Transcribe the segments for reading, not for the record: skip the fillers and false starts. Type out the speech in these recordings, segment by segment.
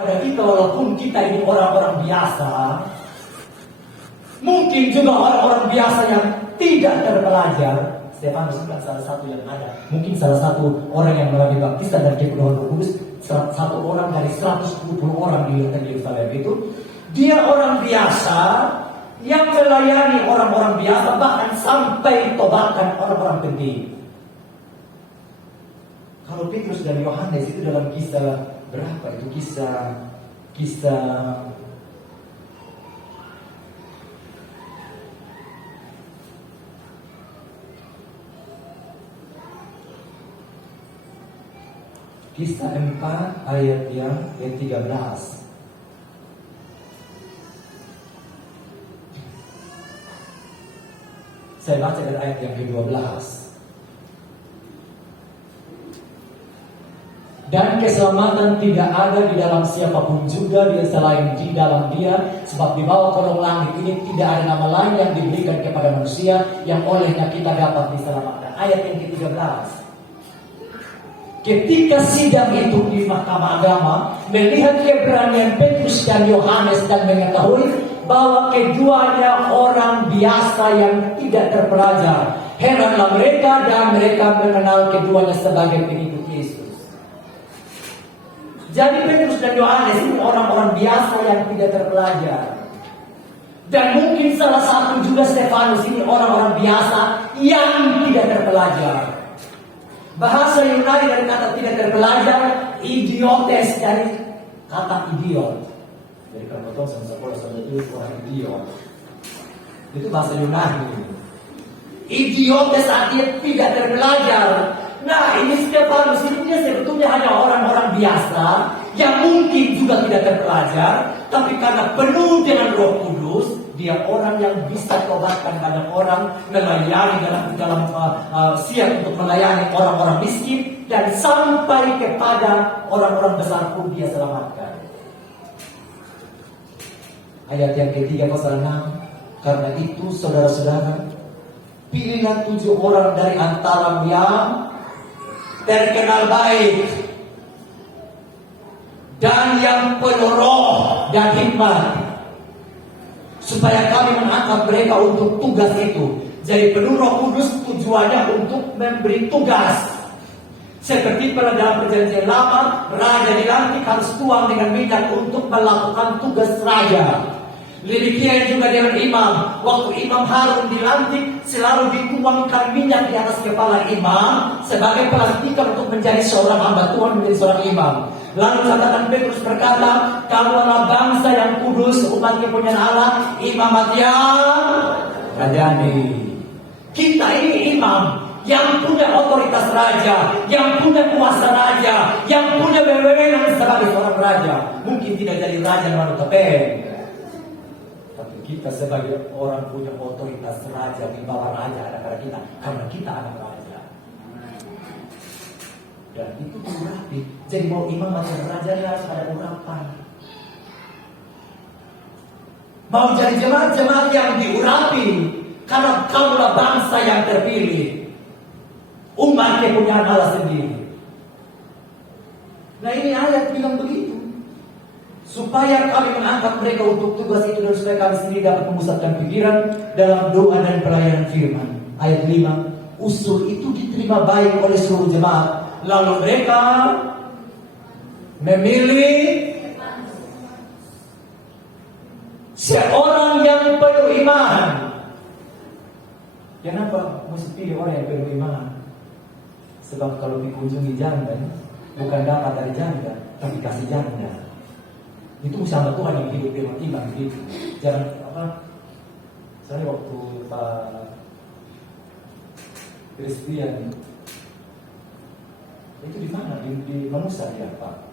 Pada kita, walaupun kita ini orang-orang biasa, mungkin juga orang-orang biasa yang tidak terpelajar. Stefanus bukan salah satu yang ada. Mungkin salah satu orang yang mengalami baptisan dan dipenuhi Roh Kudus, satu orang dari 120 orang di Yerusalem itu. Dia orang biasa yang melayani orang-orang biasa, bahkan sampai tobatkan orang-orang penting. Kalau Petrus dan Yohanes itu dalam kisah berapa itu, kisah Kisah 4 ayat yang ke-13. Saya baca dari ayat yang ke-12. Dan keselamatan tidak ada di dalam siapapun juga dia selain di dalam dia, sebab di bawah kolong langit ini tidak ada nama lain yang diberikan kepada manusia yang olehnya kita dapat diselamatkan. Ayat yang ke-13. Ketika sidang itu di Mahkamah Agama melihat keberanian Petrus dan Yohanes dan mengetahui bahwa keduanya orang biasa yang tidak terpelajar, heranlah mereka dan mereka mengenal keduanya sebagai pengikut Yesus. Jadi Petrus dan Yohanes itu orang-orang biasa yang tidak terpelajar. Dan mungkin salah satu juga Stefanus ini orang-orang biasa yang tidak terpelajar. Bahasa Yunani dari kata tidak terpelajar, idiotes, dari kata idiot. Jadi kalau potong sama sekolah itu orang idiot. Itu bahasa Yunani. Idiotes artinya tidak terpelajar. Nah, ini Stefanus ini sebetulnya hanya orang-orang biasa yang mungkin juga tidak terpelajar, tapi karena penuh dengan Roh Kudus, dia orang yang bisa tobatkan banyak orang, melayani dalam siap untuk melayani orang-orang miskin, dan sampai kepada orang-orang besar pun dia selamatkan. Ayat yang ketiga pasal 6. Karena itu saudara-saudara, pilihlah 7 orang dari antara yang terkenal baik dan yang penuh roh dan hikmat, supaya kami mengangkat mereka untuk tugas itu. Jadi penuh Roh Kudus tujuannya untuk memberi tugas. Seperti pada dalam perjanjian lama, raja dilantik harus tuang dengan minyak untuk melakukan tugas raja. Demikian juga dengan imam. Waktu Imam Harun dilantik, selalu dituangkan minyak di atas kepala imam sebagai pelantikan untuk menjadi seorang hamba Tuhan, menjadi seorang imam. Lalu catatan Petrus berkata, kamu adalah bangsa yang kudus, umat kepunyaan Allah, imamat yang rajani. Kita ini imam yang punya otoritas raja, yang punya kuasa raja, yang punya wewenang sebagai seorang raja. Mungkin tidak jadi raja lalu tapi kita sebagai orang punya otoritas raja di bawah raja anak-anak kita, karena kita anak raja. Dan itu diurapi. Jadi mau imam atau raja harus ada urapan. Mau jadi jemaat-jemaat yang diurapi, karena kaulah bangsa yang terpilih, umat kepunyaan Allah sendiri. Nah, ini ayat bilang begitu, supaya kami mengangkat mereka untuk tugas itu, dan supaya kami sendiri dapat memusatkan pikiran dalam doa dan pelayanan firman. Ayat 5. Usul itu diterima baik oleh seluruh jemaat. Lalu mereka memilih seorang yang penuh iman. Kenapa mesti pilih orang yang penuh iman? Sebab kalau dikunjungi janda, bukan dapat dari janda, tapi kasih janda. Itu sama Tuhan yang hidup dengan iman begitu. Jangan saya waktu Pak Kristian itu di mana? Di Manusa ya Pak.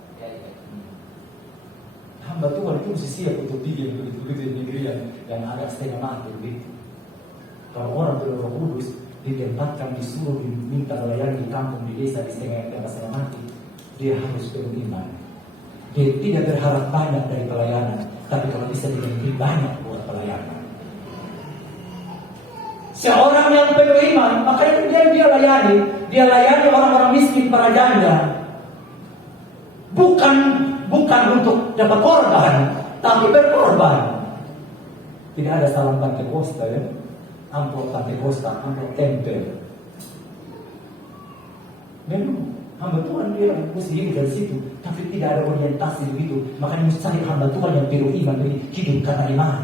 Hamba Tuhan itu mesti siap untuk diam begitu di negeri yang agak setengah mati begitu. Kalau orang penuh Roh Kudus ditempatkan, disuruh diminta melayani di kampung, di desa, di setengah mati, dia harus penuh iman. Dia tidak berharap banyak dari pelayanan, tapi kalau bisa diberi banyak buat pelayanan. Seorang yang penuh iman, makanya dia layani orang-orang miskin, para janda. Bukan bukan untuk dapat korban, tapi berkorban. Tidak ada salam Pantekosta ya. Amplop Pantekosta, amplop tempel. Memang hamba Tuhan dia mesti hidup dari situ, tapi tidak ada orientasi begitu. Makanya mesti cari hamba Tuhan yang penuh iman, hidup karena iman.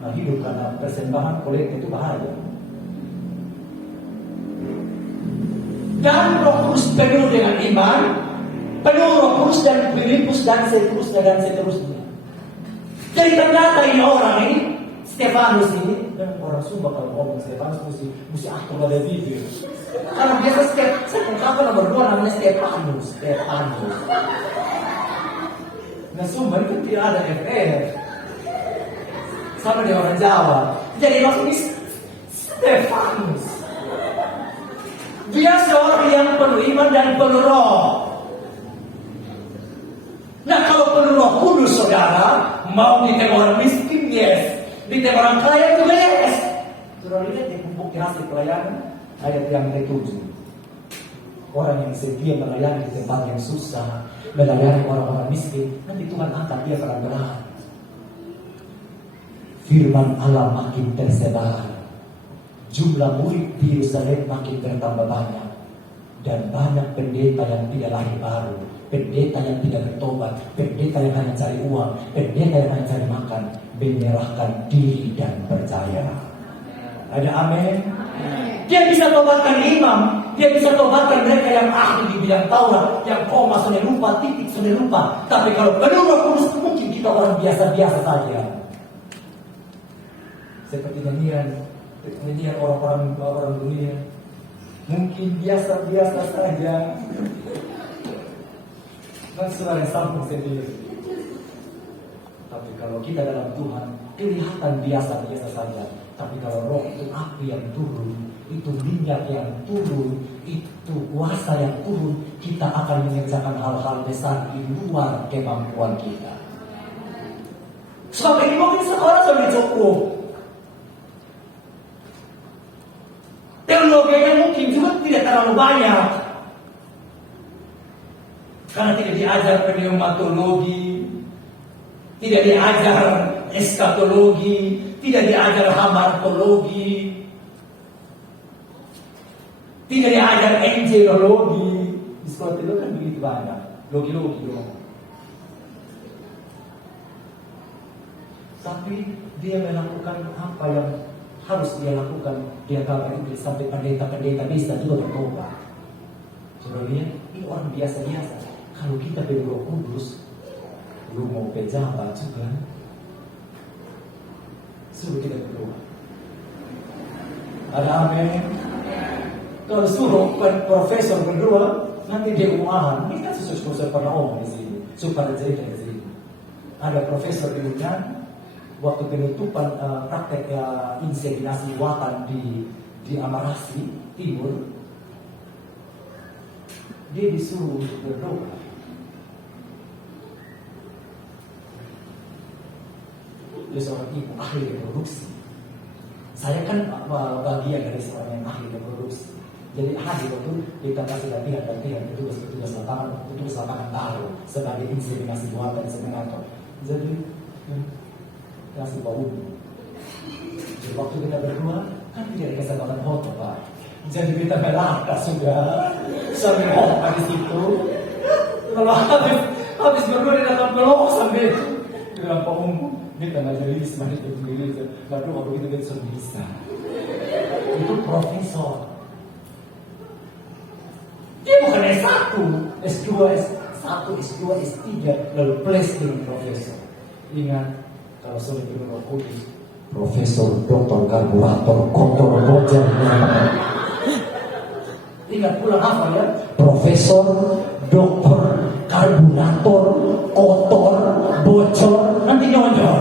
Nah, hidup karena persembahan kolektif itu bahaya. Dan Roh Kudus penuh dengan iman, penuh Roh Kudus dan Filipus dan seterusnya. Jadi ternyata ini orang ini, Stefanus ini, dan orang Sumba kalau ngomong Stefanus mesti aktor ada video. Karena biasa saya ungkapkan nomor 2 namanya Stefanus. Nah Sumba itu tidak ada FR. Sama dia orang Jawa. Jadi maksudnya Stefanus. Dia seorang yang penuh iman dan penuh roh. Nah kalau penuh Roh Kudus saudara, mau ditengok orang miskin, yes. Ditengok orang kaya juga, yes. Saudara lihat di bukti hasil pelayanan ayat yang ke-7. Orang yang setia melayani di tempat yang susah, melayani orang-orang miskin, nanti Tuhan angkat dia pada berat. Firman Allah makin tersebar. Jumlah murid di Yerusalem makin bertambah banyak. Dan banyak pendeta yang tidak lahir baru, pendeta yang tidak bertobat, pendeta yang hanya cari uang, pendeta yang hanya cari makan, menyerahkan diri dan percaya. Ada amin? Dia bisa tobatkan imam, dia bisa tobatkan mereka yang ahli di bidang Taurat, yang koma sudah lupa, titik sudah lupa. Tapi kalau penuh Roh Kudus mungkin kita orang biasa-biasa saja. Seperti nyanyian orang dunia. Mungkin biasa-biasa saja. Dan saudara yang sambung sendiri. Tapi kalau kita dalam Tuhan, kelihatan biasa-biasa saja. Tapi kalau roh itu api yang turun, itu minyak yang turun, itu kuasa yang turun, kita akan mengerjakan hal-hal besar di luar kemampuan kita. Sebab ini mungkin seorang sudah cukup. Teologinya mungkin juga tidak terlalu banyak. Karena tidak diajar pneumatologi, tidak diajar eskatologi, tidak diajar hamartologi, tidak diajar angelologi. Di sekolah teologi kan begitu banyak, logi-logi dong. Tapi dia melakukan apa yang harus dia lakukan. Dia kabar Inggris sampai pendeta-pendeta bisa juga bertobat. Saudara lihat, ini orang biasa-biasa. Kalau kita penuh Roh Kudus, lu mau pejabat juga, suruh kita berdoa. Ada amin. Kalau suruh profesor berdoa, nanti dia umahan. Ini kan susah pernah omong di sini, supaya jadi di sini. Ada profesor di UNAN. Waktu penutupan praktek inseminasi buatan di Amarasi Timur, dia disuruh untuk berdoa. Dia seorang ibu ahli reproduksi. Saya kan bagian dari seorang yang ahli reproduksi. Jadi hadir waktu kita kasih latihan petugas lapangan baru sebagai inseminasi buatan inseminator. Jadi kasih bau. Jadi waktu kita berdua kan tidak ada kesempatan foto, Pak. Jadi kita belaka sudah sambil hoka di situ. Kalau habis berdua dia datang peluk sambil bilang Pak Umum, kita majelis majelis berdua begitu dia sudah bisa. Itu profesor. Dia bukan S1, S2, S1, S2, S3 lalu plus dengan profesor. Ingat, kalau sudah penuh Roh Kudus, Profesor Doktor Karburator Kotor Bocor. Ingat pulang apa ya? Profesor Doktor Karburator Kotor Bocor. Nanti nyonyor.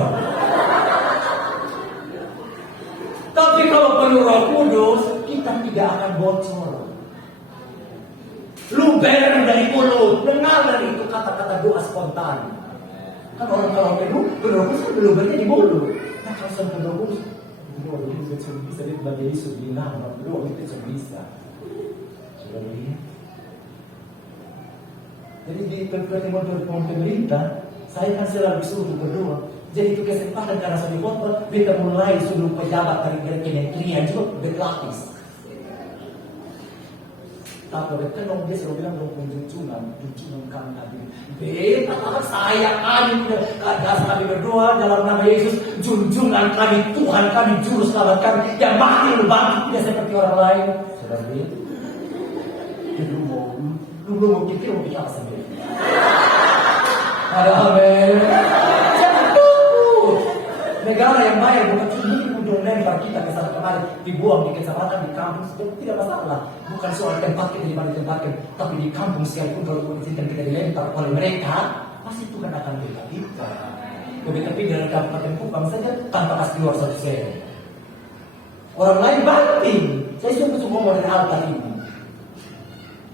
Tapi kalau penuh Roh Kudus, kita tidak akan bocor. Luber dari mulut, dengar dari itu kata-kata doa spontan. Kan orang kalau penuh Kudus lubernya di mulut. Nah kalau sampai penuh Kudus, itu bisa dia bagi Yesus bilang, berdoa itu bisa. Sudah lihat. Jadi di pertemuan pemerintah, saya kan selalu disuruh berdoa. Jadi itu kesempatan karena saya di khotbah, kita mulai seluruh pejabat dari kementerian juga berlatih. Tapi mereka dia selalu bilang junjungan kami Nabi. Beta saya kami berdoa dalam nama Yesus, junjungan kami, Tuhan kami, juru selamat kami yang mati berbangkit tidak seperti orang lain. Saudara lihat, lu mau pikir apa sendiri? Ada amin. Jangan takut. Negara yang bayar bukan cuma ujung lempar kita ke sana kemari, dibuang di kecamatan, di kampung, tidak masalah. Bukan soal tempat kita di mana ditempatkan, tapi di kampung sekalipun kalau izinkan kita dilempar oleh mereka, pasti Tuhan akan bela kita. Tapi dalam kabupaten Kupang saja tanpa kasih luar satu sen. Orang lain banting. Saya suka ngomong dari altar ini.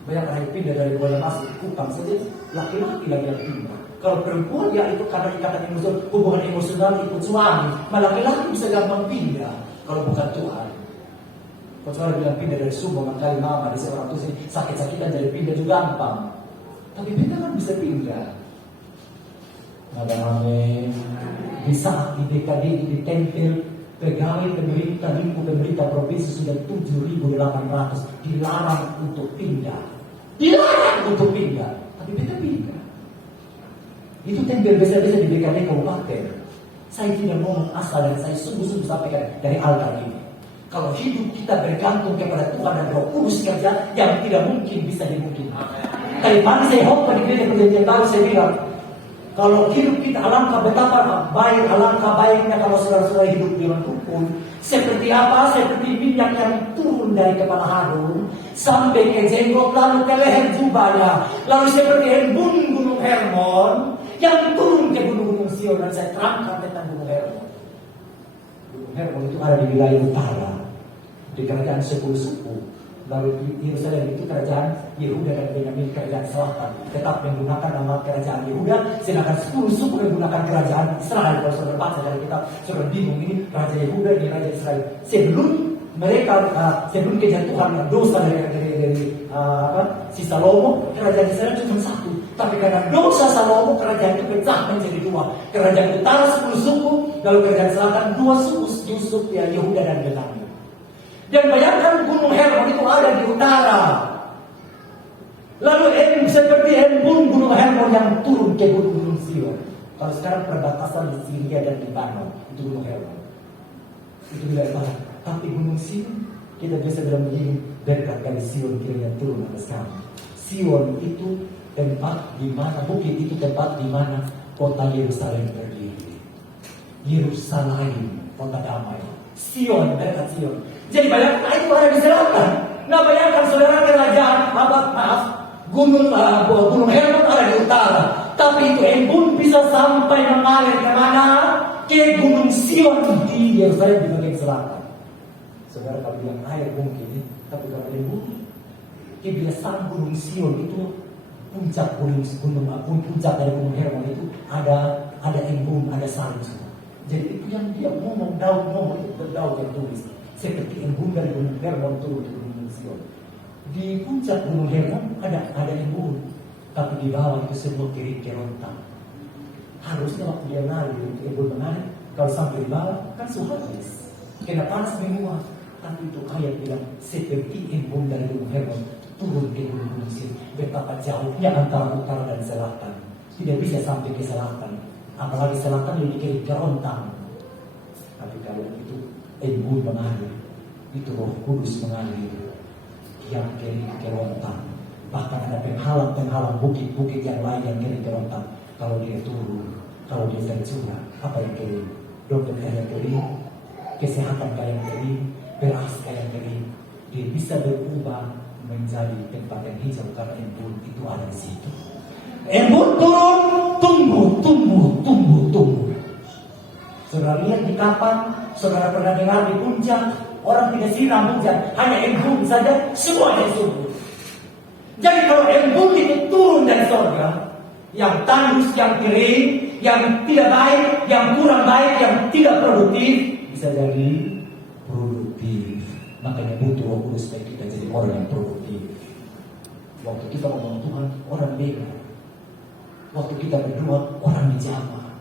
Banyak orang yang pindah dari Buaya Masuk ke Kupang saja, laki-laki lagi yang pindah. Kalau perempuan ya itu karena ikatan emosional, hubungan emosional ikut suami, malah laki-laki bisa gampang pindah kalau bukan Tuhan. Kalau suara bilang pindah dari Subang kali mama di seorang tuh sakit-sakitan jadi pindah juga gampang. Tapi kita kan bisa pindah. Ada amin. Di saat di DKD ditempel pegawai pemerintah lingkup pemerintah provinsi sudah 7.800 dilarang untuk pindah. Dilarang untuk pindah, tapi kita pindah. Itu tempel besar-besar di BKD Kabupaten. Saya tidak ngomong asal dan saya sungguh-sungguh sampaikan dari altar ini. Kalau hidup kita bergantung kepada Tuhan dan Roh Kudus kerja yang tidak mungkin bisa dimungkinkan. Tadi pagi saya khotbah di gereja perjanjian baru saya bilang, kalau hidup kita alangkah betapa baik, alangkah baiknya kalau saudara-saudara hidup dengan rukun. Seperti apa? Seperti minyak yang turun dari kepala Harun sampai ke jenggot lalu ke leher jubahnya. Lalu seperti embun gunung Hermon yang turun ke gunung-gunung Sion, dan saya terangkan tentang gunung Hermon. Gunung Hermon itu ada di wilayah utara, di kerajaan 10 suku. Lalu di Yerusalem itu kerajaan Yehuda dan Benyamin, kerajaan selatan. Tetap menggunakan nama kerajaan Yehuda, sedangkan 10 suku menggunakan kerajaan Israel. Kalau saudara baca dari kitab, saudara bingung ini raja Yehuda, ini raja Israel. Sebelum mereka, sebelum kejatuhan dosa dari si Salomo, kerajaan Israel cuma satu. Tapi karena dosa Salomo, kerajaan itu pecah menjadi dua. Kerajaan utara 10 suku, lalu kerajaan selatan 2 suku, Yusuf, ya Yehuda dan Benyamin. Dan bayangkan gunung Hermon itu ada di utara. Lalu seperti embun gunung Hermon yang turun ke gunung Sion. Kalau sekarang perbatasan di Syria dan Lebanon, itu gunung Hermon. Itu wilayah barat. Tapi gunung Sion, kita biasa bilang begini, berkat dari Sion kiranya turun atas kami. Sion itu tempat di mana, bukit itu tempat di mana kota Yerusalem berdiri. Yerusalem, kota damai. Sion, berkat Sion. Jadi bayangkan itu ada di selatan. Nah bayangkan saudara kerajaan, gunung Hermon ada di utara. Tapi itu embun bisa sampai mengalir ke mana? Ke gunung Sion di Yerusalem di bagian selatan. Saudara kalau bilang air mungkin, tapi kalau embun, kebiasaan gunung Sion itu puncak dari gunung Hermon itu ada embun, ada salju. Jadi itu yang dia ngomong Daud yang tulis. Seperti embun dari gunung Hermon turun ke gunung Sion. Di puncak gunung Hermon ada embun, tapi di bawah itu semua kerontang. Harusnya waktu dia naik itu embun menarik, kalau sampai di bawah kan habis, kena panas menguap. Tapi itu ayat bilang seperti embun dari gunung Hermon turun ke gunung Sion. Betapa jauhnya antara utara dan selatan, tidak bisa sampai ke selatan. Apalagi selatan lebih kerontang. Tapi kalau itu embun mengalir, itu Roh Kudus mengalir yang kerontang. Bahkan ada penghalang bukit-bukit yang lain yang kerontang. Kalau dia turun, kalau dia tercurah, apa yang kering? Dokter yang kering, kesehatan yang kering, beras yang kering, dia bisa berubah menjadi tempat yang hijau karena embun itu ada di situ. Embun turun, tumbuh. Saudara lihat di kapal, saudara pernah dengar di puncak, orang tidak siram hujan, hanya embun saja, semuanya subur. Jadi kalau embun itu turun dari surga, yang tandus, yang kering, yang tidak baik, yang kurang baik, yang tidak produktif, bisa jadi produktif. Makanya butuh Roh Kudus supaya kita jadi orang yang produktif. Waktu kita ngomong Tuhan, orang beda. Waktu kita berdoa, orang dijamah.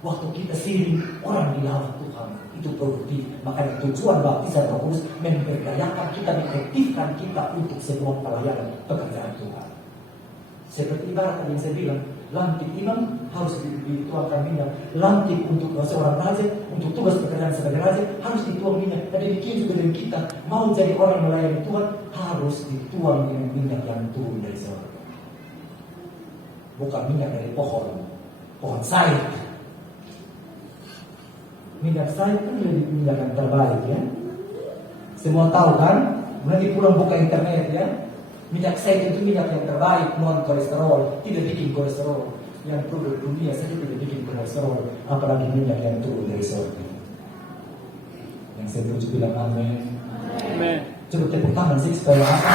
Waktu kita siring, orang dilawat Tuhan. Itu produktif. Makanya tujuan baptisan Roh Kudus memberdayakan kita, mengaktifkan kita untuk sebuah pelayanan pekerjaan Tuhan. Seperti ibarat yang saya bilang, lantik imam harus dituangkan minyak. Lantik untuk seorang raja, untuk tugas pekerjaan sebagai raja harus dituang minyak. Dan demikian juga dengan kita, mau jadi orang melayani Tuhan harus dituang dengan minyak yang turun dari surga. Bukan minyak dari pohon sait. Minyak sait kan lebih minyak yang terbaik ya. Semua tahu kan? Nanti pulang buka internet ya. Minyak sait itu minyak yang terbaik, non kolesterol, tidak bikin kolesterol. Yang turun dunia saja tidak bikin kolesterol, apalagi minyak yang turun dari surga. Yang setuju bilang amin. Amin. Coba tepuk tangan sih supaya apa?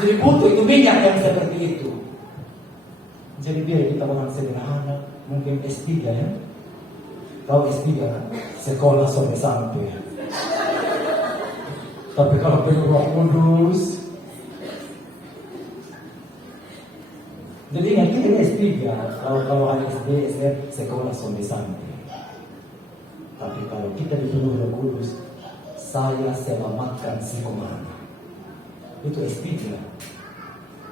Jadi butuh itu minyak yang seperti itu. Jadi biar kita orang sederhana, mungkin S3 ya. Kalau S3 sekolah sampai. Tapi kalau penuh Roh Kudus, jadi ingat kita S3. Kalau hanya SD, SMP, sekolah sampai. Tapi kalau kita dipenuhi Roh Kudus, saya selamatkan si komando. Itu S3.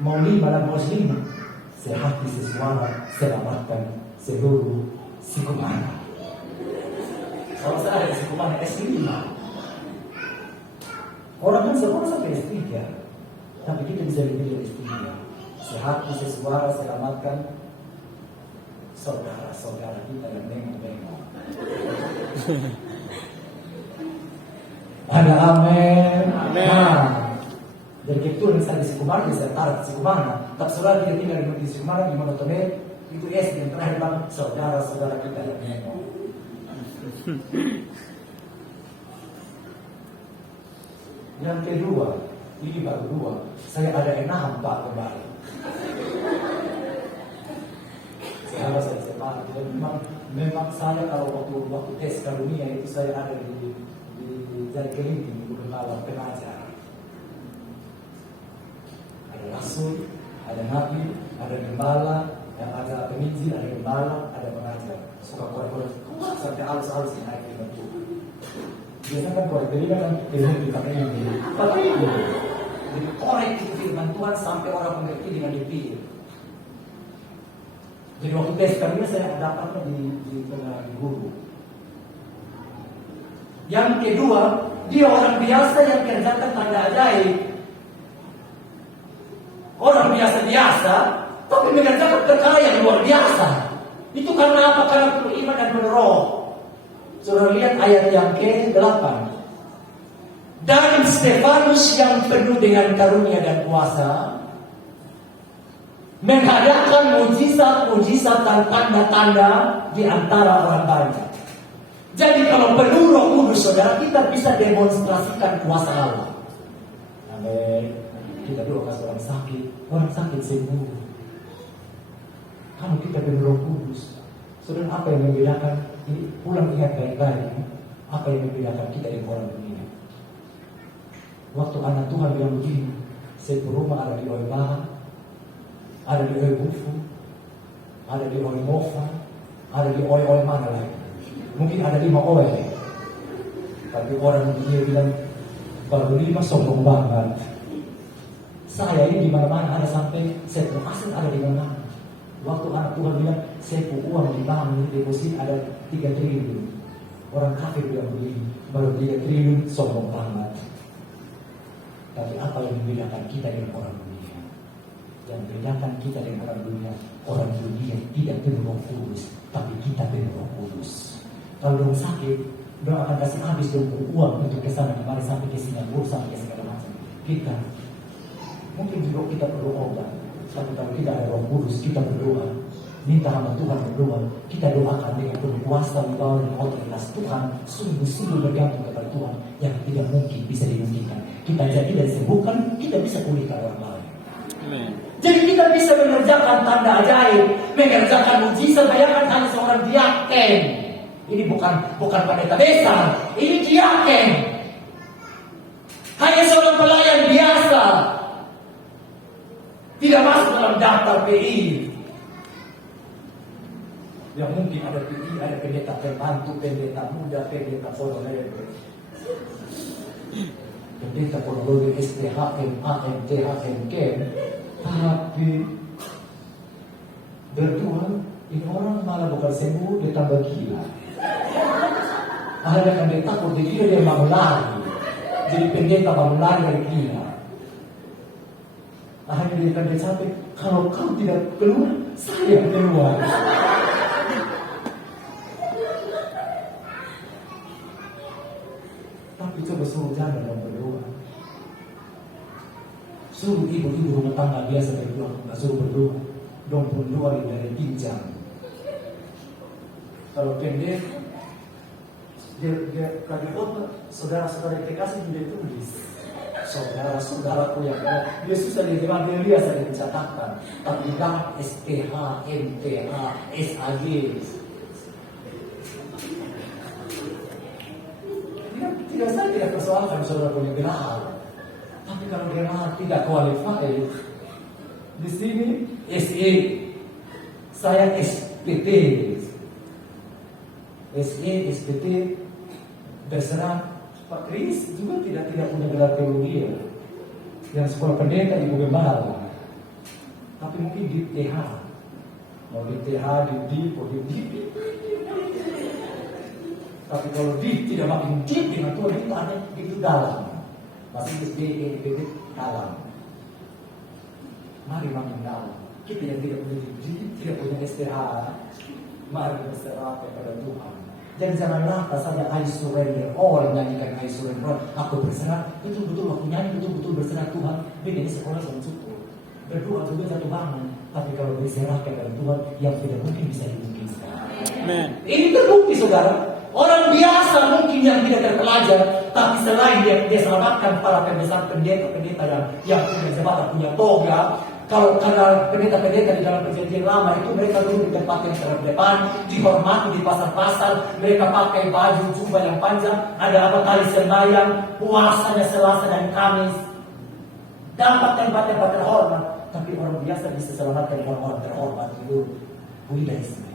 Mau 5 dan mau 5, sehati sesuara selamatkan seluruh si komando. Kalau saya ada si komando S5. Orang kan sekolah sampai S3, tapi kita bisa lebih dari S3. Sehati sesuara selamatkan saudara-saudara kita yang nengok-nengok. Ada amin. Nah, dari kebetulan saya di Sikumana, saya tarik di Sikumana. Tak saudara dia tinggal di Sikumana, di Monotonet, itu SD yang terakhir bang, saudara-saudara kita yang nengok. Yang kedua, ini baru 2. Saya ada 6 Pak kembali. Saya sepak. Memang saya kalau waktu tes karunia itu saya ada di jari kelingking di kepala pengajar. Ada rasul, ada nabi, ada gembala, yang ada penginjil, ada gembala, ada pengajar. Suka korek-korek sampai halus-halus yang naik dengan Tuhan. Biasanya kan korek ini kan kita ini. Tapi jadi korek itu firman Tuhan sampai orang mengerti dengan detail. Jadi waktu tes kami saya dapatnya di tengah guru. Yang kedua, dia orang biasa yang kerjakan tanda ajaib. Orang biasa-biasa, tapi mengerjakan perkara yang luar biasa. Itu karena apa? Karena perlu iman dan penuh roh. Saudara lihat ayat yang ke-8. Dan Stefanus yang penuh dengan karunia dan kuasa mengadakan mujizat-mujizat dan tanda-tanda di antara orang banyak. Jadi kalau penuh Roh Kudus, saudara, kita bisa demonstrasikan kuasa Allah. Amin. Kita doa kasih orang sakit sembuh. Kalau kita penuh Roh Kudus, saudara, apa yang membedakan? Ini pulang ingat baik-baik. Apa yang membedakan kita dengan orang dunia? Waktu anak Tuhan bilang begini, saya ke rumah ada di Oi Bahan, ada di Oi Bufu, ada di Oi Mova, ada di Oi mana lagi. Mungkin ada 5 Oi. Tapi orang dunia bilang baru 5 sombong banget. Saya ini di mana-mana ada sampai saya aset ada di mana. Waktu anak Tuhan bilang saya uang di bank ini deposit ada 3 triliun. Orang kafir bilang begini, baru 3 triliun sombong banget. Tapi apa yang membedakan kita dengan orang dunia? Yang membedakan kita dengan orang dunia tidak penuh Roh Kudus, tapi kita penuh Roh Kudus. Kalau dong sakit, dong akan kasih habis dong uang untuk kesana kemari sampai ke Singapura sampai ke segala macam. Kita mungkin juga kita perlu obat, tapi kalau tidak ada Roh Kudus, kita berdoa, minta sama Tuhan berdoa, kita doakan dengan penuh kuasa di bawah dan otoritas Tuhan, sungguh-sungguh bergantung kepada Tuhan yang tidak mungkin bisa dimungkinkan. Kita jadi dari sembuhkan, kita bisa pulihkan orang lain. Amen. Jadi kita bisa mengerjakan tanda ajaib, mengerjakan mujizat. Bayangkan hanya seorang diaken. Ini bukan pendeta besar, ini diaken. Hanya seorang pelayan biasa. Tidak masuk dalam daftar PI. Yang mungkin ada PI, ada pendeta pembantu, pendeta muda, pendeta honorer, pendeta honorer, STHM, AMT, HMK. Tapi berdua, ini orang malah bukan sembuh, dia tambah gila. Ada kan dia takut, dia kira dia mau lari. Jadi pendeta mau lari dari gila. Akhirnya dia akan sampai, kalau kau tidak keluar, saya keluar. Tapi coba suruh jangan dong berdoa. Suruh ibu-ibu rumah tangga biasa berdoa, nggak suruh berdoa. Dong pun doa dari pinjam. Kalau pendek, dia lagi foto, saudara-saudara yang kasih dia tulis. Saudara-saudaraku yang dia susah diterima, dia lihat saja dicatatkan. Tapi dalam STH, MTH, SAG. Tidak saya tidak persoalkan saudara punya gelar. Tapi kalau gelar tidak qualified, di sini SE, saya SPT. SE, SPT, berserah Pak Kris juga tidak punya gelar teologi ya. Yang sekolah pendeta di Bogembala. Tapi mungkin di TH. Mau di TH, di DIP, di DIP. Tapi kalau DIP tidak makin deep dengan Tuhan itu ada itu dalam. Masih SBE, EPD dalam. Mari makin dalam. Kita yang tidak punya DIP, tidak punya STH. Mari berserah kepada Tuhan. Dan janganlah saja I surrender, orang nyanyikan I surrender, aku berserah, betul-betul waktu nyanyi betul-betul berserah Tuhan. Beda di sekolah sama cukup. Berdoa juga satu bangun, tapi kalau berserah kepada Tuhan yang tidak mungkin bisa dimungkinkan. Amen. Ini terbukti saudara. Orang biasa mungkin yang tidak terpelajar, tapi selain dia selamatkan para pembesar pendeta-pendeta yang punya jabatan, punya toga. Kalau karena pendeta-pendeta di dalam perjanjian lama itu mereka dulu di tempat yang terdepan, dihormati di pasar-pasar, mereka pakai baju jubah yang panjang, ada apa kali sembahyang, puasanya Selasa dan Kamis, dapat tempat-tempat terhormat. Tapi orang biasa bisa selamatkan orang-orang terhormat itu Buddhisme.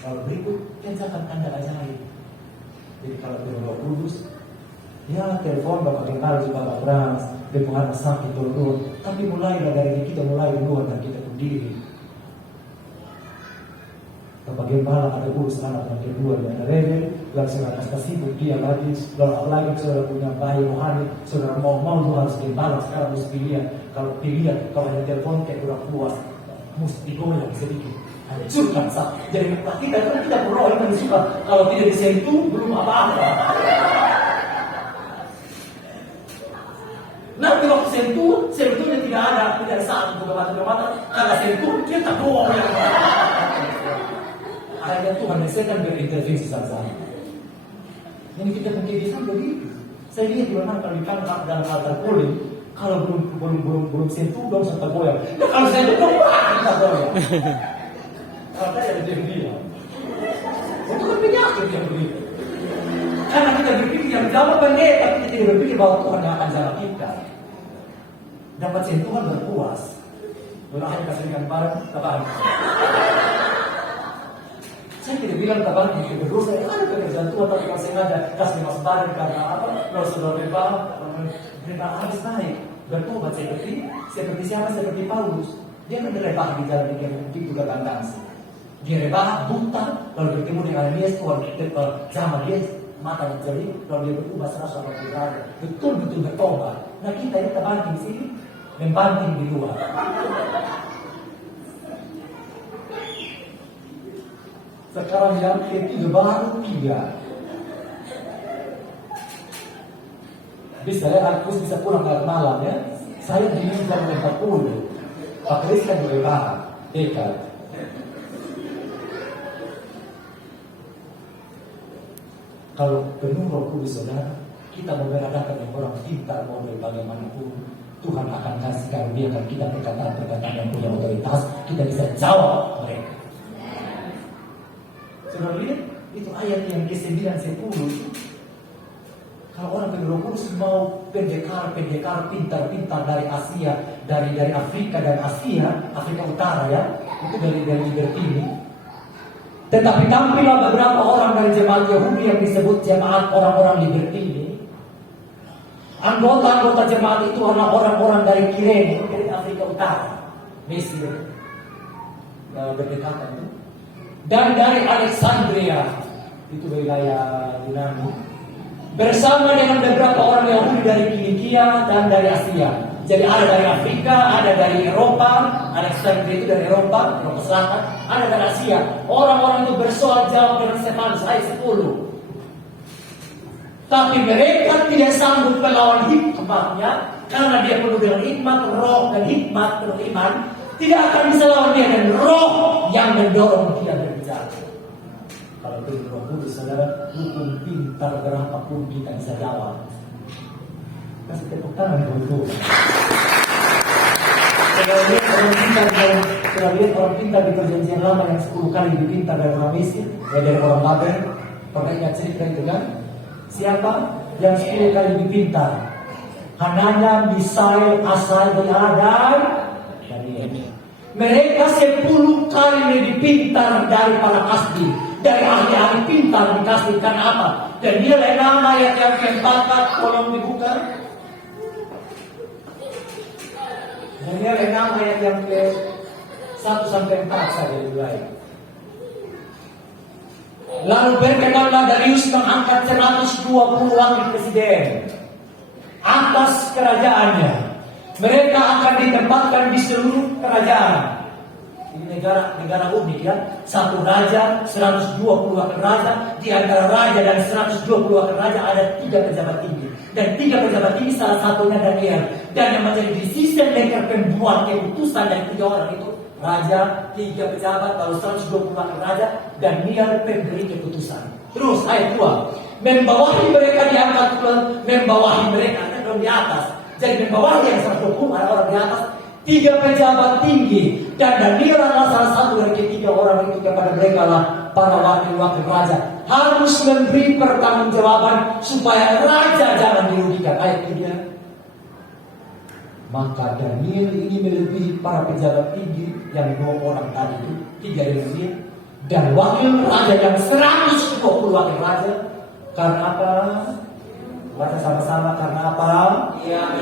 Kalau berikut kerjakan tanda ajaib. Jadi kalau Roh Kudus, ya telepon Bapak Kenal juga Bapak Frans, Bapak anak sakit turun. Tapi mulailah dari kita mulai duluan dan kita sendiri. Bapak Gembala ada urus anak yang kedua dan ada rebel, langsung atas sibuk dia lagi, lalu apalagi saudara punya bayi rohani, saudara mau itu harus Gembala sekarang mesti pilihan. Kalau pilihan, kalau ada telepon kayak kurang puas, mesti goyang sedikit. Hancurkan sah. Jadi kita berdoa ini suka kalau tidak disentuh belum apa-apa. Nanti waktu sentuh, sebetulnya tidak ada saat untuk kebatan-kebatan. Karena sentuh, kita bohong yang akhirnya Tuhan yang setan berintervensi saja. Ini kita mungkin bisa begitu. Saya lihat di mana kalau ditangkap dalam altar kulit, kalau belum sentuh, dong sampai goyang. Nah, kalau sentuh, kita goyang. Kalau saya ada diam-diam. Itu kan penyakit yang begitu. Karena kita berpikir yang jawab pendeta, tapi kita tidak berpikir bahwa Tuhan yang akan jawab kita. Dapat sentuhan berpuas. Berakhir kasih dengan barang, tabahan. Saya tidak bilang tabahan itu berdosa. Ada pekerjaan Tuhan, tapi kalau sengaja kasih mas barang karena apa? Kalau sudah berbahang, mereka harus naik. Bertobat seperti siapa? Seperti Paulus. Dia kan rebah di jalan di juga kandang. Dia rebah, buta, lalu bertemu dengan Ananias, Tuhan zaman dia mata menjadi, lalu dia berubah 180 derajat. Betul-betul bertobat. Nah kita ini terbanting sini, membanting di luar. Sekarang yang ketiga baru 3. Bisa ya, aku bisa pulang ke malam ya. Saya di jam 40. Pak Kris kan berbahas, dekat. Kalau penuh Roh Kudus saudara, kita memberadakan yang orang pintar mau dari bagaimanapun, Tuhan akan kasih karuniakan kita perkataan-perkataan yang punya otoritas, kita bisa jawab mereka. Saudara lihat itu ayat yang ke-9 10. Kalau orang penuh Roh Kudus mau pendekar pintar-pintar dari Asia, dari Afrika dan Asia, Afrika Utara ya, itu dari Libertini. Tetapi tampillah beberapa orang dari jemaat Yahudi yang disebut jemaat orang-orang Libertini. Anggota-anggota jemaat itu adalah orang-orang dari Kirene, dari Afrika Utara, Mesir, berdekatan itu, dan dari Alexandria, itu wilayah Yunani, bersama dengan beberapa orang Yahudi dari Kilikia dan dari Asia. Jadi ada dari Afrika, ada dari Eropa, Alexandria itu dari Eropa Selatan, ada dari Asia. Orang-orang itu bersoal jawab dengan Stefanus ayat 10. Tapi mereka tidak sanggup melawan hikmatnya, karena dia penuh dengan hikmat, roh dan hikmat, penuh iman. Tidak akan bisa lawan dia, dan roh yang mendorong dia berbicara. Kalau itu Roh Kudus, saudara, hukum pintar berapapun kita bisa jawab. Kasih tepuk tangan dulu. Saya lihat orang pintar di perjanjian lama yang 10 kali lebih pintar dari orang Mesir, dari orang Babel. Pernah ingat cerita itu kan? Siapa yang 10 kali lebih pintar? Hananya, Misael, Asaria, dan Daniel. Mereka 10 kali lebih pintar dari para kasdi, dari ahli-ahli pintar di kasdi. Karena apa? Daniel nama ayat yang keempat, tolong dibuka. Daniel nama ayat yang ke-1 sampai 4 saja dimulai. Lalu berkenanlah Darius mengangkat 120 wakil presiden atas kerajaannya. Mereka akan ditempatkan di seluruh kerajaan. Ini negara unik ya. Satu raja, 120 wakil raja. Di antara raja dan 120 wakil raja ada 3 pejabat tinggi. Dan 3 pejabat tinggi salah satunya Daniel. Dan yang menjadi decision maker, pembuat keputusan dari 3 orang itu raja, 3 pejabat, lalu 120 wakil raja, dan Daniel pemberi keputusan. Terus ayat 2, membawahi mereka diangkat, membawahi mereka di atas. Jadi membawahi yang 120 orang di atas, 3 pejabat tinggi, dan Daniel adalah salah satu dari ketiga orang itu. Kepada mereka lah para wakil-wakil raja harus memberi pertanggungjawaban supaya raja jangan dirugikan. Ayat 3, maka Daniel ini melebihi para pejabat tinggi yang 2 orang tadi itu, 3 dari dia, dan wakil raja yang 120 wakil raja. Karena apa? Baca sama-sama, karena apa?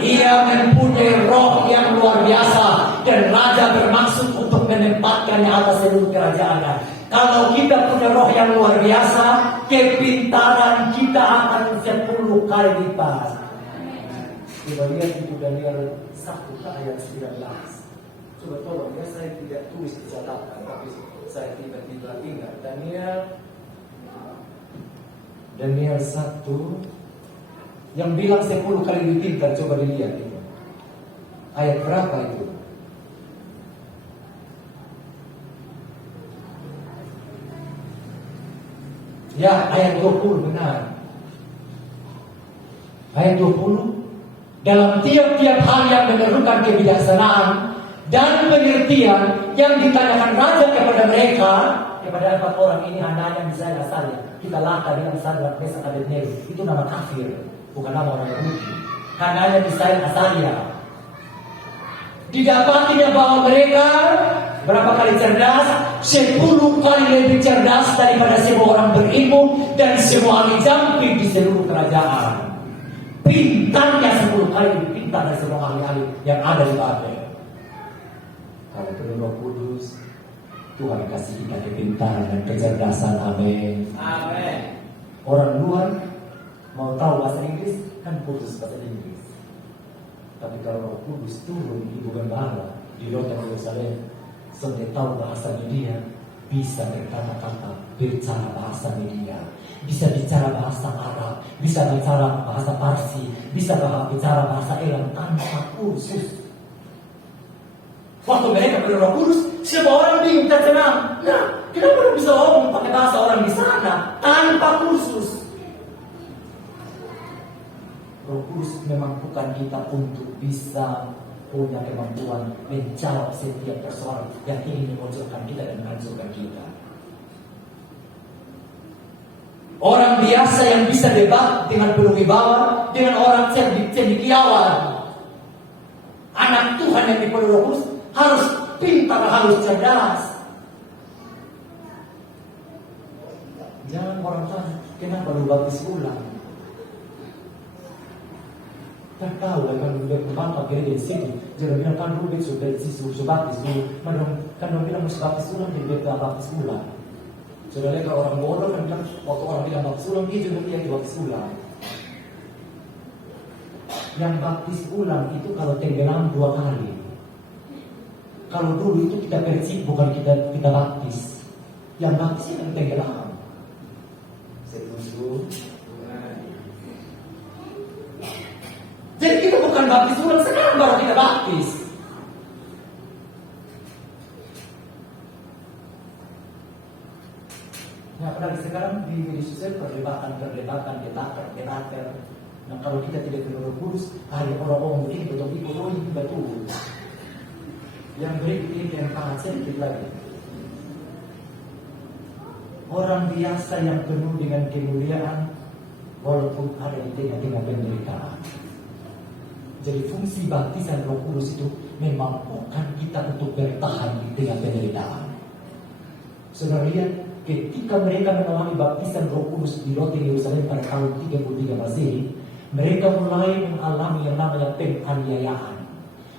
Ia mempunyai roh yang luar biasa, dan raja bermaksud untuk menempatkannya atas seluruh kerajaannya. Kalau kita punya roh yang luar biasa, kepintaran kita akan 10 kali lipat. Coba lihat itu Daniel 1 ayat 19. Coba tolong ya, saya tidak tulis di catatan, tapi saya tiba-tiba ingat. Daniel 1 yang bilang 10 kali lebih pintar. Coba dilihat itu. Ayat berapa itu? Ya, ayat 20 benar. Ayat 20. Dalam tiap-tiap hal yang memerlukan kebijaksanaan dan pengertian yang ditanyakan raja kepada mereka, kepada 4 orang ini, Hananya, Misael, Asaria. Kita langkah dengan Sadrak, Mesak, Abednego. Itu nama kafir, bukan nama orang Yahudi. Hananya, Misael, Asaria. Didapatinya bahwa mereka berapa kali cerdas? 10 kali lebih cerdas daripada semua orang berilmu dan semua ahli jampi di seluruh kerajaan. Pintarnya 10 kali lebih pintar dari semua ahli-ahli yang ada di Babel. Kalau penuh Roh Kudus, Tuhan kasih kita kepintaran dan kecerdasan. Amin. Amin. Orang luar mau tahu bahasa Inggris kan kudus bahasa Inggris. Tapi kalau Roh Kudus turun di Gembala, di Kota Yerusalem, sudah tahu bahasa media, bisa berkata-kata, bicara bahasa media, bisa bicara bahasa Arab, bisa bicara bahasa Parsi, bisa bicara bahasa Elam tanpa kursus. Waktu mereka penuh Roh Kudus, semua orang bingung, tercengang. Nah, kenapa bisa ngomong pakai bahasa orang di sana tanpa kursus? Roh Kudus memampukan kita untuk bisa punya kemampuan menjawab setiap persoalan yang ingin memunculkan kita dan menghancurkan kita. Orang biasa yang bisa debat dengan penuh wibawa dengan orang cendekiawan. anak Tuhan yang dipenuhi Roh Kudus harus pintar, harus cerdas. Jangan orang tanya, kenapa lu baptis ulang? Tak tahu kan berkembang gereja di sini. Jadi bilang kan dulu sudah baptis dulu. Kan dong bilang mesti baptis ulang, jadi dia baptis ulang. Sudah lihat orang bodoh kan bilang waktu orang bilang baptis ulang, dia juga bilang baptis ulang. Yang baptis ulang itu kalau tenggelam 2 kali. Kalau dulu itu kita persip, bukan kita baptis. Yang baptis itu yang tenggelam. Setuju? Jadi kita bukan baptis ulang, sekarang baru kita baptis. Nah, apalagi sekarang di media sosial perdebatan, debater. Nah, kalau kita tidak penuh Roh Kudus, ada orang-orang begini betul-betul ini betul. Yang berikut ini yang sangat sedikit lagi. Orang biasa yang penuh dengan kemuliaan, walaupun ada di tengah-tengah penderitaan. Jadi fungsi baptisan Roh Kudus itu memampukan kita untuk bertahan di tengah penderitaan. Sebenarnya ketika mereka mengalami baptisan Roh Kudus di Loteng Yerusalem pada tahun 33 Masehi, mereka mulai mengalami yang namanya penganiayaan.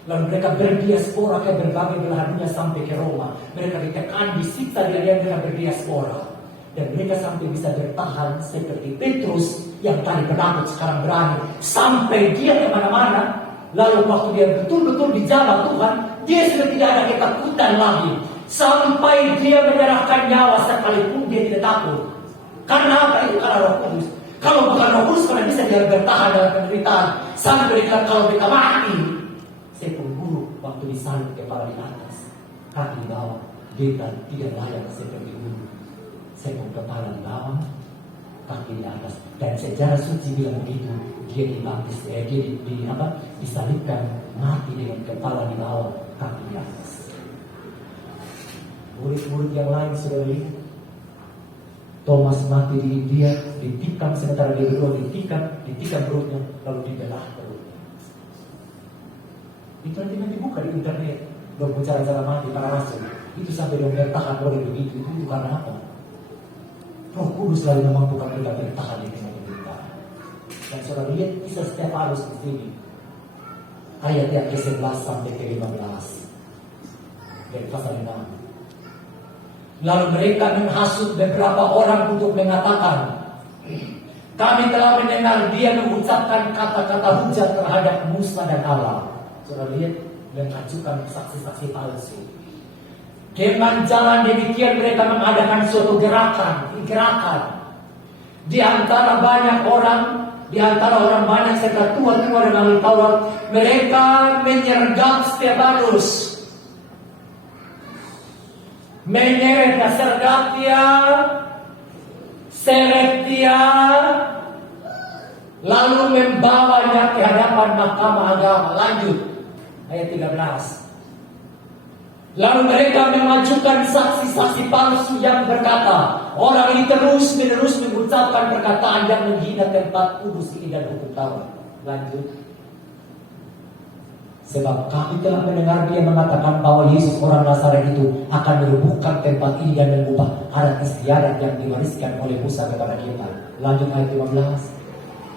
Lalu mereka berdiaspora ke berbagai belahan dunia sampai ke Roma. Mereka ditekan, disiksa, dengan berdiaspora. Dan mereka sampai bisa bertahan seperti Petrus yang tadi penakut sekarang berani. Sampai dia kemana-mana. Lalu waktu dia betul-betul dijamah Tuhan, dia sudah tidak ada ketakutan lagi. Sampai dia menyerahkan nyawa sekalipun dia tidak takut. Karena apa? Itu karena Roh Kudus. Kalau bukan Roh Kudus, mana bisa dia bertahan dalam penderitaan. Sampai dia kalau kita mati. Saya pemburu waktu disalib kepala di atas, kaki di bawah. Dia tidak layak seperti dulu. Saya pun kepala di bawah, kaki di atas. Dan sejarah suci bilang begitu. Dia dibaptis, disalibkan, mati dengan kepala di bawah, kaki di atas. Murid-murid yang lain sudah lihat. Thomas mati di India, ditikam sementara dia berdua ditikam perutnya, lalu dibelah perutnya. Itu nanti dibuka di internet, dong cara-cara mati para rasul. Itu sampai dong bertahan oleh begitu. Itu karena apa? Roh Kudus selalu memampukan kita bertahan di tengah penderitaan. Dan saudara lihat kisah Stefanus di sini. Ayat yang ke-11 sampai ke-15 dari pasal 6. Lalu mereka menghasut beberapa orang untuk mengatakan, kami telah mendengar dia mengucapkan kata-kata hujat terhadap Musa dan Allah. Saudara lihat, mengajukan saksi-saksi palsu. Dengan jalan demikian mereka mengadakan suatu gerakan. Di antara orang banyak serta tua-tua dan ahli Taurat, mereka menyergap Stefanus. Menyeret seret dia, lalu membawanya ke hadapan mahkamah agama. Lanjut ayat 13. Lalu mereka mengajukan saksi-saksi palsu yang berkata, orang ini terus-menerus mengucapkan perkataan yang menghina tempat kudus ini dan hukum Taurat. Lanjut. Sebab kami telah mendengar dia mengatakan bahwa Yesus orang Nazaret itu akan merubuhkan tempat ini dan mengubah adat istiadat yang diwariskan oleh Musa kepada kita. Lanjut ayat 15.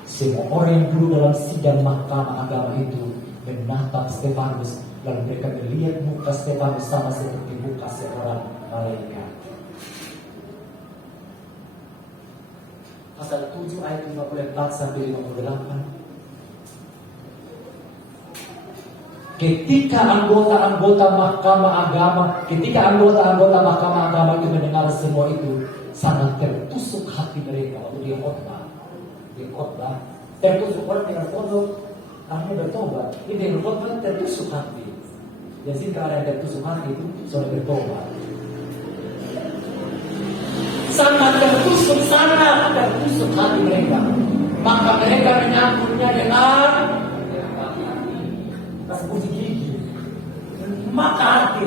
Semua orang yang dulu dalam sidang mahkamah agama itu menatap Stefanus, lalu mereka melihat muka Stefanus sama seperti muka seorang malaikat. Pasal 7 ayat 54 sampai 58. Ketika anggota-anggota mahkamah agama itu mendengar semua itu, sangat tertusuk hati mereka waktu dia khotbah. Tertusuk orang dengan khotbah, akhirnya bertobat. Ini dengan khotbah tertusuk hati. Jadi kalau ada tertusuk hati itu sudah bertobat. Sangat tertusuk hati mereka. Maka mereka menyambutnya dengan puji gigi, maka hati.